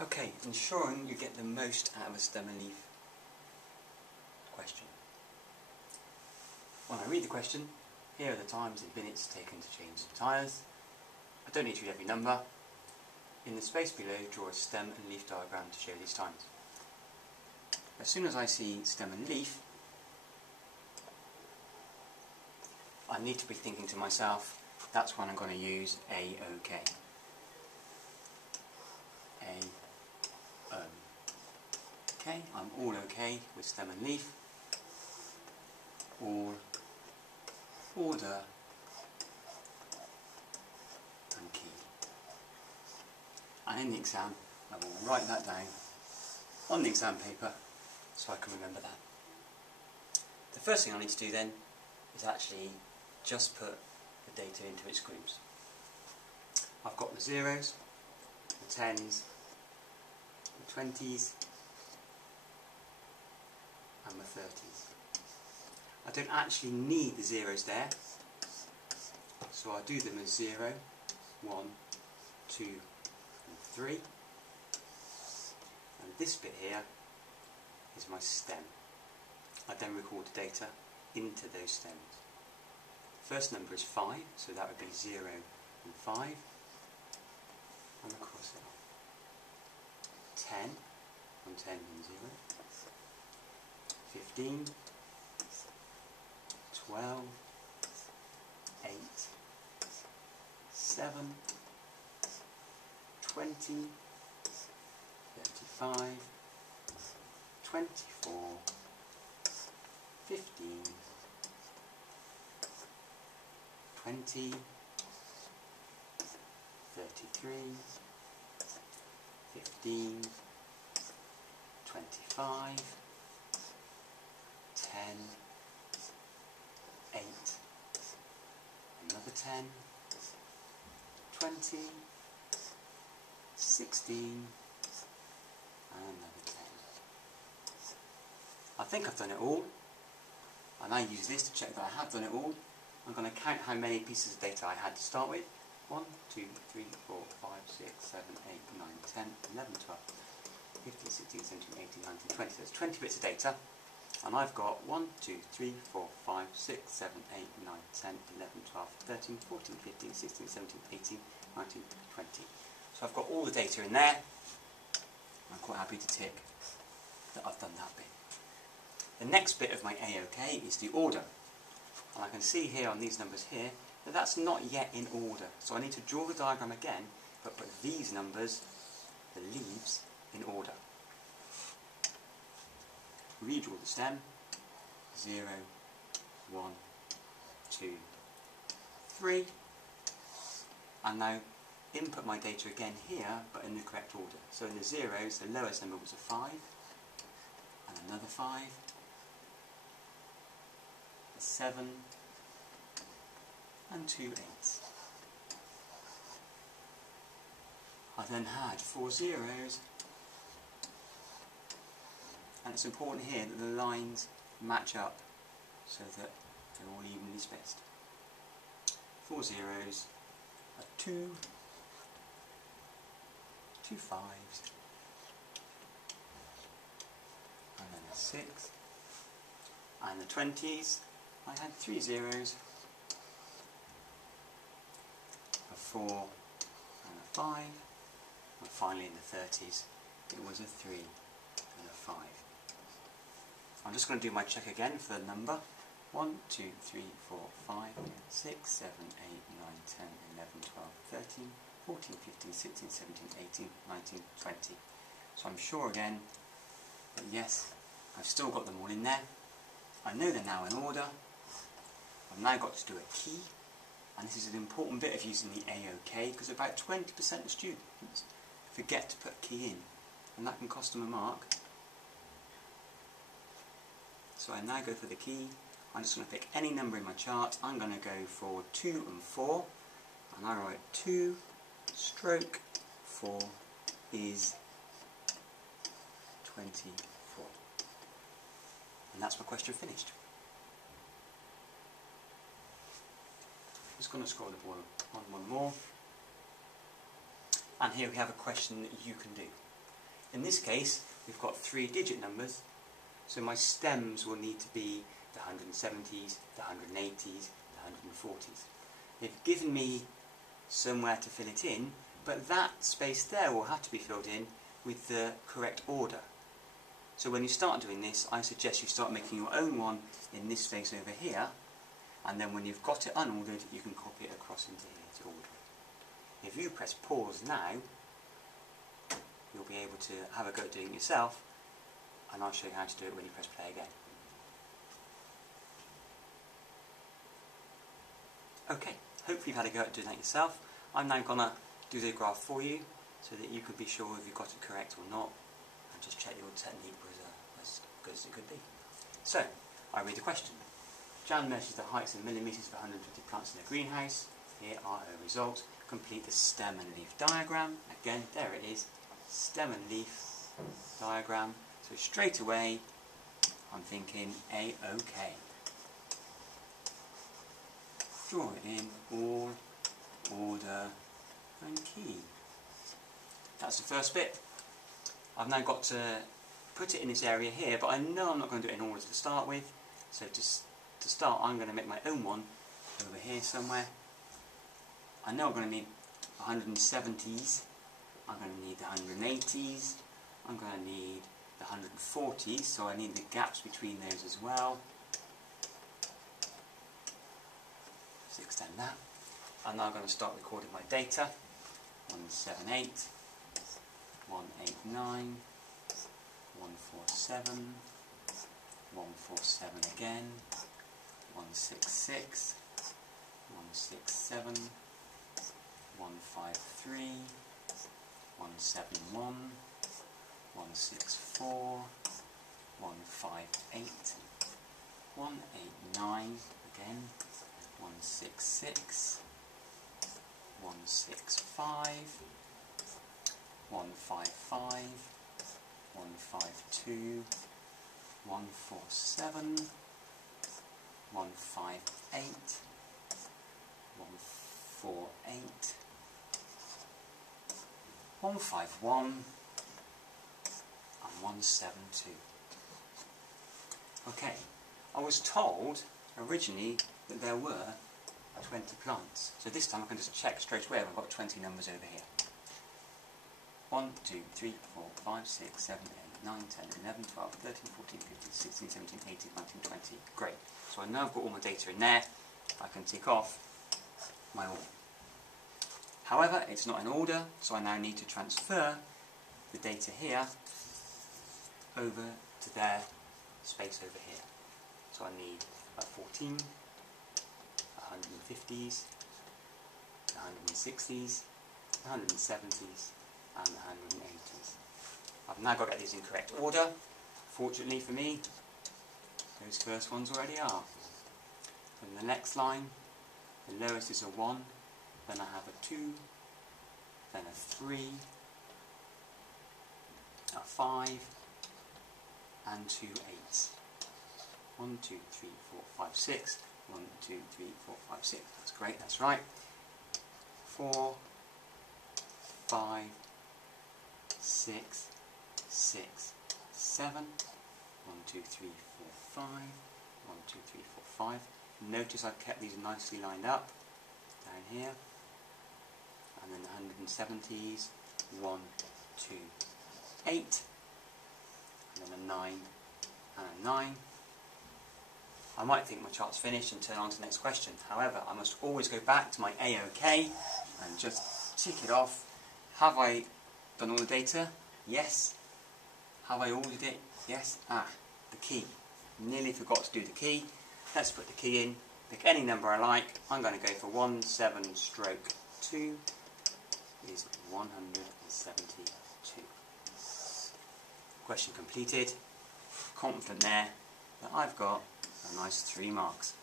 Okay, ensuring you get the most out of a stem and leaf question. When I read the question, here are the times and minutes taken to change the tyres. I don't need to read every number. In the space below, draw a stem and leaf diagram to show these times. As soon as I see stem and leaf, I need to be thinking to myself, that's when I'm going to use A-OK. A-O-K, I'm all okay with stem and leaf. All, order, and key. And in the exam, I will write that down on the exam paper so I can remember that. The first thing I need to do then is actually just put the data into its groups. I've got the zeros, the tens, the 20s, and the 30s. I don't actually need the zeros there, so I'll do them as 0, 1, 2, and 3. And this bit here is my stem. I then record the data into those stems. First number is 5, so that would be 0 and 5, and I cross it off. 10, and 10 and 0. 15, 12, 8, 7, 20, 35, 24, 15, 20, 33, 15, 25, 10, 8, another 10, 20, 16, and another 10. I think I've done it all, and I use this to check that I have done it all. I'm going to count how many pieces of data I had to start with. 1, 2, 3, 4, 5, 6, 7, 8, 9, 10, 11, 12, 15, 16, 17, 18, 19, 20. There's 20 bits of data. And I've got 1, 2, 3, 4, 5, 6, 7, 8, 9, 10, 11, 12, 13, 14, 15, 16, 17, 18, 19, 20. So I've got all the data in there. I'm quite happy to tick that I've done that bit. The next bit of my A-OK is the order. And I can see here on these numbers here that that's not yet in order. So I need to draw the diagram again, but put these numbers, the leaves, in order. Redraw the stem, 0, 1, 2, 3, and now input my data again here, but in the correct order. So in the zeros, the lowest number was a 5, and another 5, a 7, and 2 8s. I then had 4 zeros, and it's important here that the lines match up so that they're all evenly spaced. 4 zeros, a 2, 2 5s, and then a 6, and the 20s, I had 3 zeros, a 4 and a 5, and finally in the 30s it was a 3 and a 5. I'm just going to do my check again for the number. 1, 2, 3, 4, 5, 6, 7, 8, 9, 10, 11, 12, 13, 14, 15, 16, 17, 18, 19, 20. So I'm sure again that yes, I've still got them all in there. I know they're now in order. I've now got to do a key, and this is an important bit of using the A-OK because about 20% of students forget to put a key in, and that can cost them a mark. So I now go for the key. I'm just going to pick any number in my chart. I'm going to go for 2 and 4, and I write 2 stroke 4 is 24. And that's my question finished. I'm just going to scroll the ball on one more. And here we have a question that you can do. In this case, we've got 3-digit numbers, so my stems will need to be the 170s, the 180s, the 140s. They've given me somewhere to fill it in, but that space there will have to be filled in with the correct order. So when you start doing this, I suggest you start making your own one in this space over here, and then when you've got it unordered, you can copy it across into here to order it. If you press pause now, you'll be able to have a go at doing it yourself, and I'll show you how to do it when you press play again. Okay, hopefully you've had a go at doing that yourself. I'm now going to do the graph for you, so that you can be sure if you've got it correct or not, and just check your technique was as good as it could be. So, I read the question. Jan measures the heights in millimetres for 150 plants in a greenhouse. Here are her results. Complete the stem and leaf diagram. Again, there it is. Stem and leaf diagram. So straight away, I'm thinking A-OK. Draw it in, all, order, and key. That's the first bit. I've now got to put it in this area here, but I know I'm not going to do it in order to start with. So to start, I'm going to make my own one over here somewhere. I know I'm going to need 170s, I'm going to need the 180s, I'm going to need the 140s, so I need the gaps between those as well. Let's extend that. I'm now going to start recording my data. 178, 189, 147, 147 again, 166, 167, 153, 171, 164, 158, 189 again, 166, 165, 155, 152, 147, 158, 148, 151 and 172. Okay, I was told originally that there were 20 plants, so this time I can just check straight away. I've got 20 numbers over here. 1, 2, 3, 4, 5, 6, 7, 8, 9, 10, 11, 12, 13, 14, 15, 16, 17, 18, 19, 20. Great. So I know I've got all my data in there. I can tick off my order. However, it's not in order, so I now need to transfer the data here over to their space over here. So I need 14, 150s, 160s, 170s, and the 180s. I've now got to get these in correct order. Fortunately for me, those first ones already are. Then the next line, the lowest is a 1, then I have a 2, then a 3, a 5, and 2 8s. 1, 2, 3, 4, 5, 6. 1, 2, 3, 4, 5, 6. That's great, that's right. 4, 5, 6, 6, 7. 1, 2, 3, 4, 5. 1, 2, 3, 4, 5. Notice I've kept these nicely lined up down here. And then the 170s. 1, 2, 8. And then a 9 and a 9. I might think my chart's finished and turn on to the next question. However, I must always go back to my A-OK and just tick it off. Have I done all the data? Yes. Have I ordered it? Yes. The key. Nearly forgot to do the key. Let's put the key in. Pick any number I like. I'm going to go for 17/2 is 172. Question completed. Confident there that I've got a nice 3 marks.